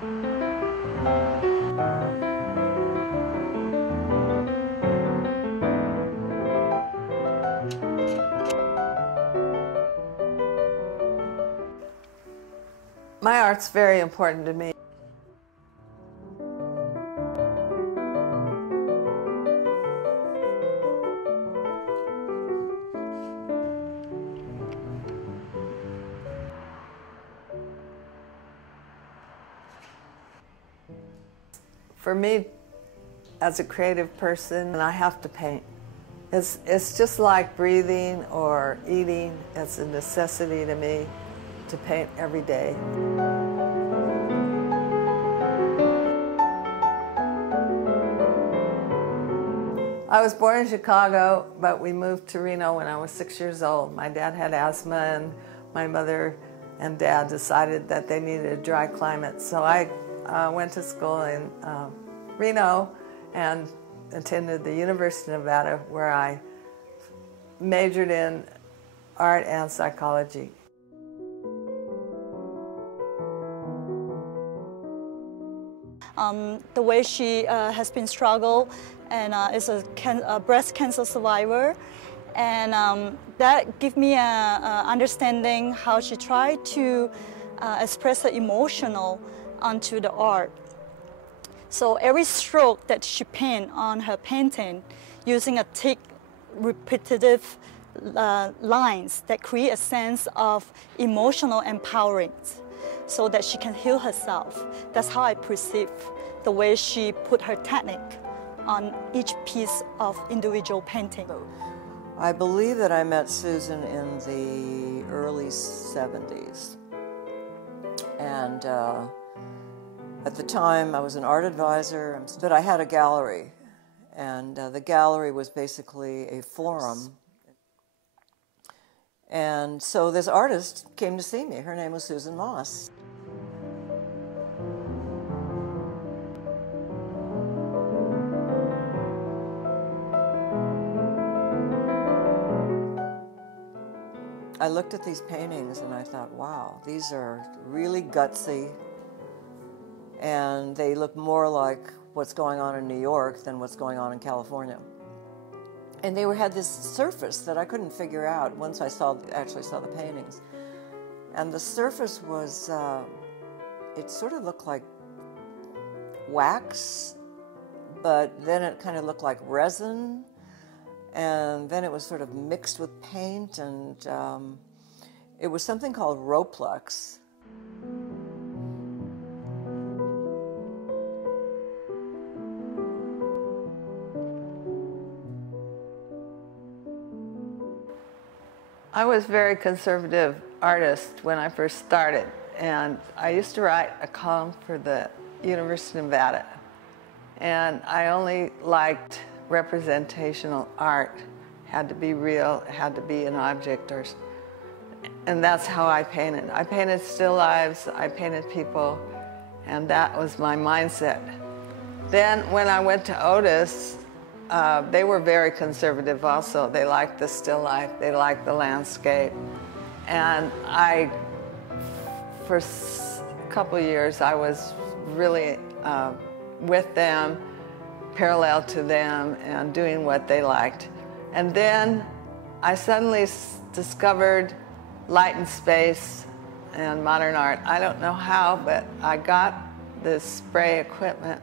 My art's very important to me. For me, as a creative person, I have to paint. It's just like breathing or eating. It's a necessity to me to paint every day. I was born in Chicago, but we moved to Reno when I was 6 years old. My dad had asthma, and my mother and dad decided that they needed a dry climate. So I went to school in Reno and attended the University of Nevada, where I majored in art and psychology. The way she has been struggled and is a breast cancer survivor, and that gave me an understanding how she tried to express her emotional onto the art. So every stroke that she painted on her painting, using a thick, repetitive lines that create a sense of emotional empowerment, so that she can heal herself. That's how I perceive the way she put her technique on each piece of individual painting. I believe that I met Susan in the early 70s. And at the time, I was an art advisor, but I had a gallery. And the gallery was basically a forum. And so this artist came to see me. Her name was Susan Moss. I looked at these paintings and I thought, wow, these are really gutsy, and they look more like what's going on in New York than what's going on in California. And they had this surface that I couldn't figure out once I actually saw the paintings. And the surface was, it sort of looked like wax, but then it kind of looked like resin. And then it was sort of mixed with paint, and it was something called Roplex. I was a very conservative artist when I first started, and I used to write a column for the University of Nevada, and I only liked representational art. Had to be real, it had to be an object, and that's how I painted. I painted still lives, I painted people, and that was my mindset. Then when I went to Otis, they were very conservative also. They liked the still life, they liked the landscape. And for a couple of years, I was really with them, parallel to them, and doing what they liked. And then I suddenly discovered light and space and modern art. I don't know how, but I got this spray equipment.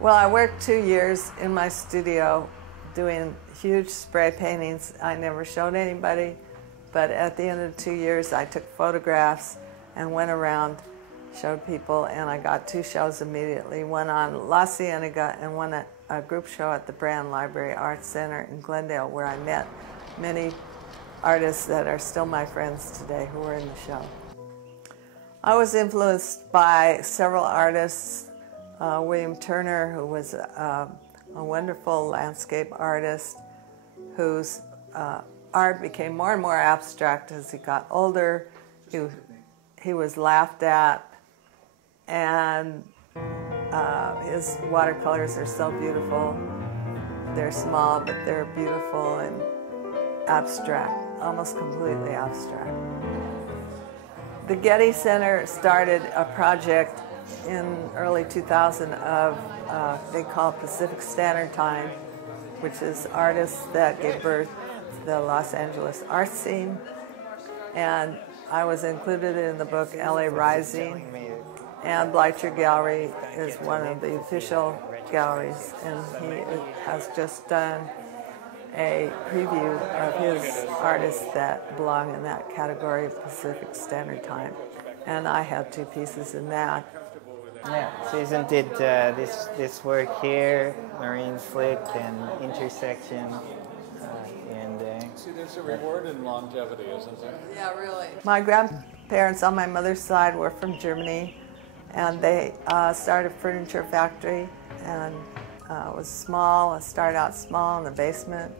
Well, I worked 2 years in my studio doing huge spray paintings. I never showed anybody, but at the end of 2 years, I took photographs and went around, showed people, and I got 2 shows immediately, one on La Cienega and one at a group show at the Brand Library Arts Center in Glendale, where I met many artists that are still my friends today who were in the show. I was influenced by several artists. William Turner, who was a wonderful landscape artist whose art became more and more abstract as he got older. He was laughed at, and his watercolors are so beautiful. They're small, but they're beautiful and abstract, almost completely abstract. The Getty Center started a project in early 2000 of they call it Pacific Standard Time, which is artists that gave birth to the Los Angeles art scene. And I was included in the book LA Rising, and Bleicher Gallery is one of the official galleries, and he has just done a preview of his artists that belong in that category of Pacific Standard Time. And I had 2 pieces in that. Yeah, Susan did this work here, Marine Slick and Intersection. See, there's a reward in longevity, isn't there? Yeah, really. My grandparents on my mother's side were from Germany, and they started a furniture factory, and it was small. It started out small in the basement,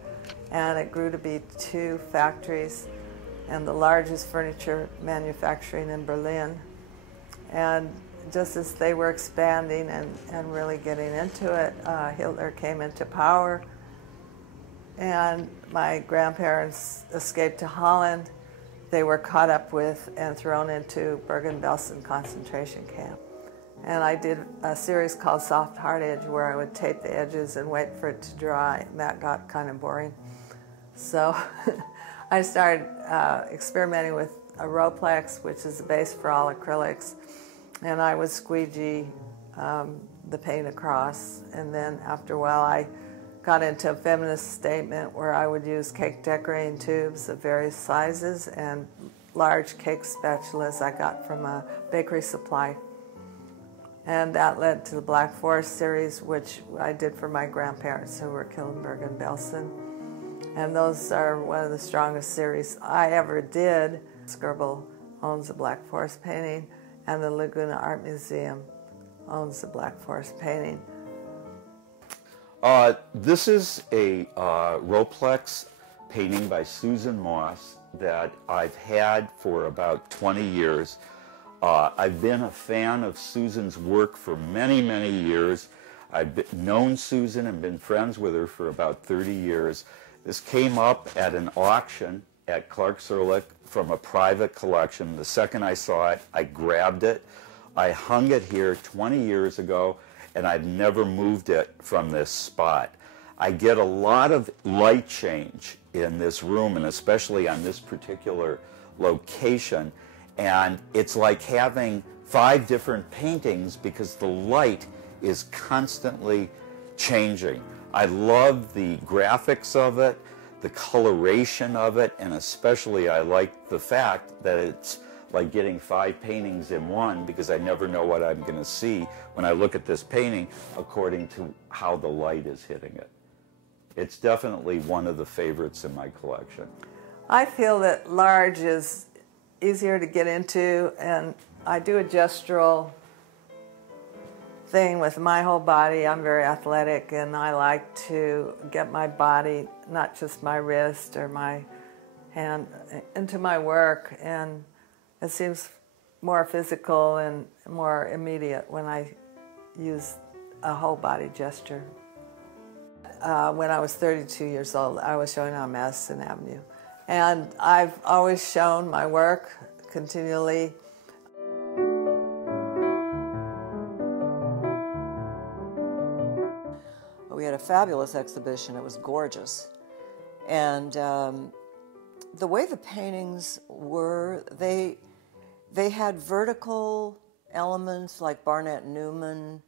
and it grew to be 2 factories, and the largest furniture manufacturing in Berlin. And just as they were expanding and really getting into it, Hitler came into power, and my grandparents escaped to Holland. They were caught up with and thrown into Bergen-Belsen concentration camp. And I did a series called Soft Hard Edge, where I would tape the edges and wait for it to dry, and that got kind of boring. So I started experimenting with a Roplex, which is the base for all acrylics, and I would squeegee the paint across. And then after a while, I got into a feminist statement where I would use cake decorating tubes of various sizes and large cake spatulas I got from a bakery supply. And that led to the Black Forest series, which I did for my grandparents who were killed in Bergen-Belsen. And those are one of the strongest series I ever did. Skirble owns the Black Forest painting, and the Laguna Art Museum owns the Black Forest painting. This is a Roplex painting by Susan Moss that I've had for about 20 years. I've been a fan of Susan's work for many, many years. I've known Susan and been friends with her for about 30 years. This came up at an auction at Clark Serlich from a private collection. The second I saw it, I grabbed it. I hung it here 20 years ago, and I've never moved it from this spot. I get a lot of light change in this room, and especially on this particular location, and it's like having 5 different paintings because the light is constantly changing. I love the graphics of it, the coloration of it, and especially I like the fact that it's like getting 5 paintings in one, because I never know what I'm going to see when I look at this painting according to how the light is hitting it. It's definitely one of the favorites in my collection. I feel that large is easier to get into, and I do a gestural thing with my whole body. I'm very athletic, and I like to get my body, not just my wrist or my hand, into my work, and it seems more physical and more immediate when I use a whole body gesture. When I was 32 years old, I was showing on Madison Avenue. And I've always shown my work continually. We had a fabulous exhibition. It was gorgeous. And the way the paintings were, they had vertical elements like Barnett Newman.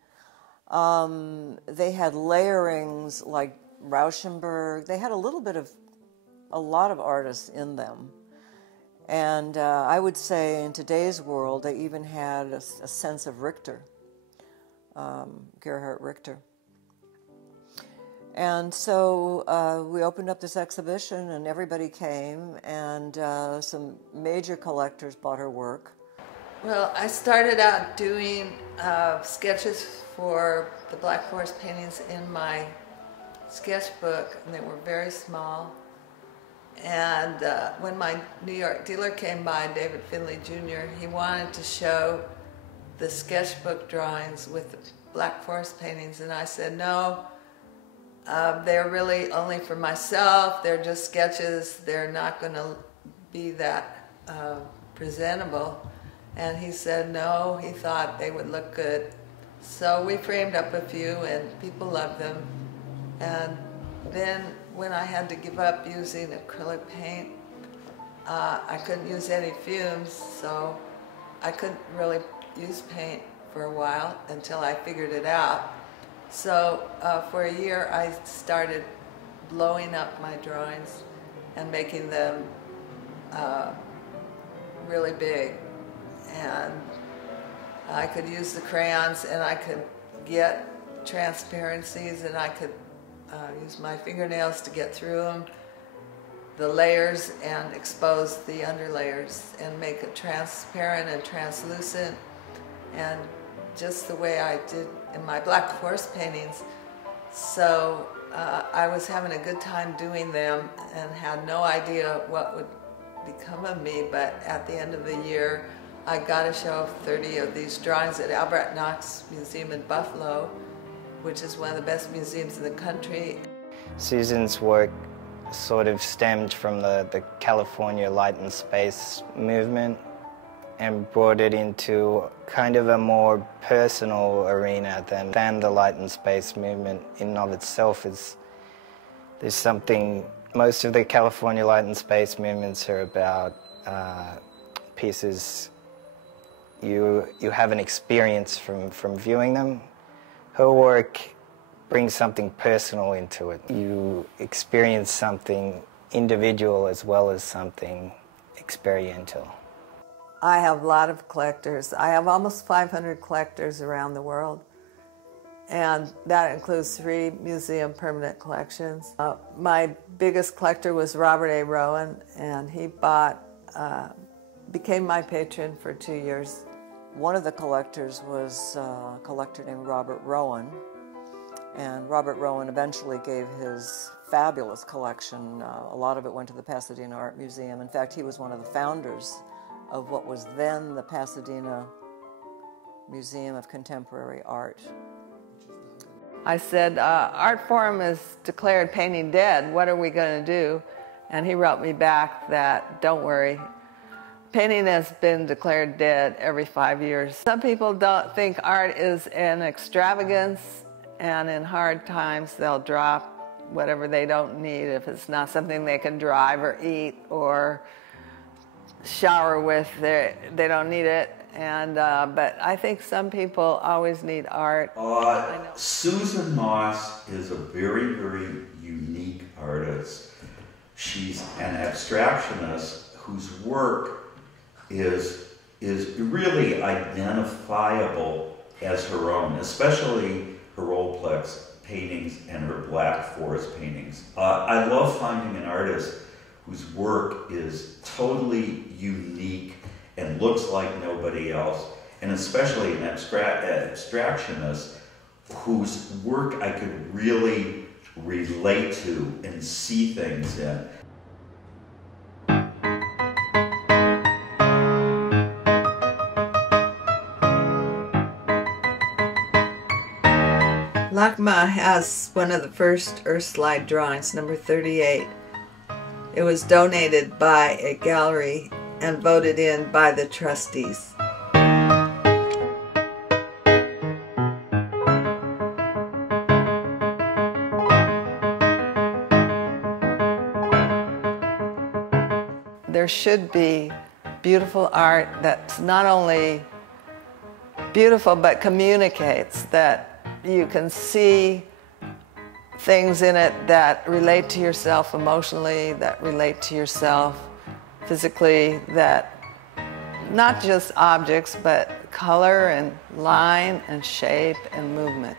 They had layerings like Rauschenberg. They had a lot of artists in them. And I would say in today's world, they even had a sense of Richter, Gerhard Richter. And so we opened up this exhibition, and everybody came, and some major collectors bought her work. Well, I started out doing sketches for the Black Forest paintings in my sketchbook, and they were very small. And when my New York dealer came by, David Finley Jr., he wanted to show the sketchbook drawings with the Black Forest paintings, and I said, no, they're really only for myself. They're just sketches. They're not going to be that presentable. And he said no, he thought they would look good. So we framed up a few and people loved them. And then when I had to give up using acrylic paint, I couldn't use any fumes, so I couldn't really use paint for a while until I figured it out. So for a year I started blowing up my drawings and making them really big. And I could use the crayons and I could get transparencies and I could use my fingernails to get through them, the layers, and expose the underlayers and make it transparent and translucent, and just the way I did in my black horse paintings. So I was having a good time doing them and had no idea what would become of me, but at the end of the year I got a show of 30 of these drawings at Albert Knox Museum in Buffalo, which is one of the best museums in the country. Susan's work sort of stemmed from the California light and space movement and brought it into kind of a more personal arena than the light and space movement in and of itself. There's something, most of the California light and space movements are about pieces you have an experience from viewing them. Her work brings something personal into it. You experience something individual as well as something experiential. I have a lot of collectors. I have almost 500 collectors around the world, and that includes 3 museum permanent collections. My biggest collector was Robert A. Rowan, and he became my patron for 2 years. One of the collectors was a collector named Robert Rowan, and Robert Rowan eventually gave his fabulous collection. A lot of it went to the Pasadena Art Museum. In fact, he was one of the founders of what was then the Pasadena Museum of Contemporary Art. I said, Art Forum is declared painting dead. What are we going to do? And he wrote me back that, don't worry, painting has been declared dead every 5 years. Some people don't think art is an extravagance, and in hard times they'll drop whatever they don't need if it's not something they can drive or eat or shower with. They don't need it. And but I think some people always need art. Susan Moss is a very, very unique artist. She's an abstractionist whose work is really identifiable as her own, especially her Rollex paintings and her black forest paintings. I love finding an artist whose work is totally unique and looks like nobody else, and especially an abstractionist whose work I could really relate to and see things in. LACMA has one of the first Earthslide drawings, number 38. It was donated by a gallery and voted in by the trustees. There should be beautiful art that's not only beautiful but communicates, that you can see things in it that relate to yourself emotionally, that relate to yourself physically, that not just objects, but color and line and shape and movement.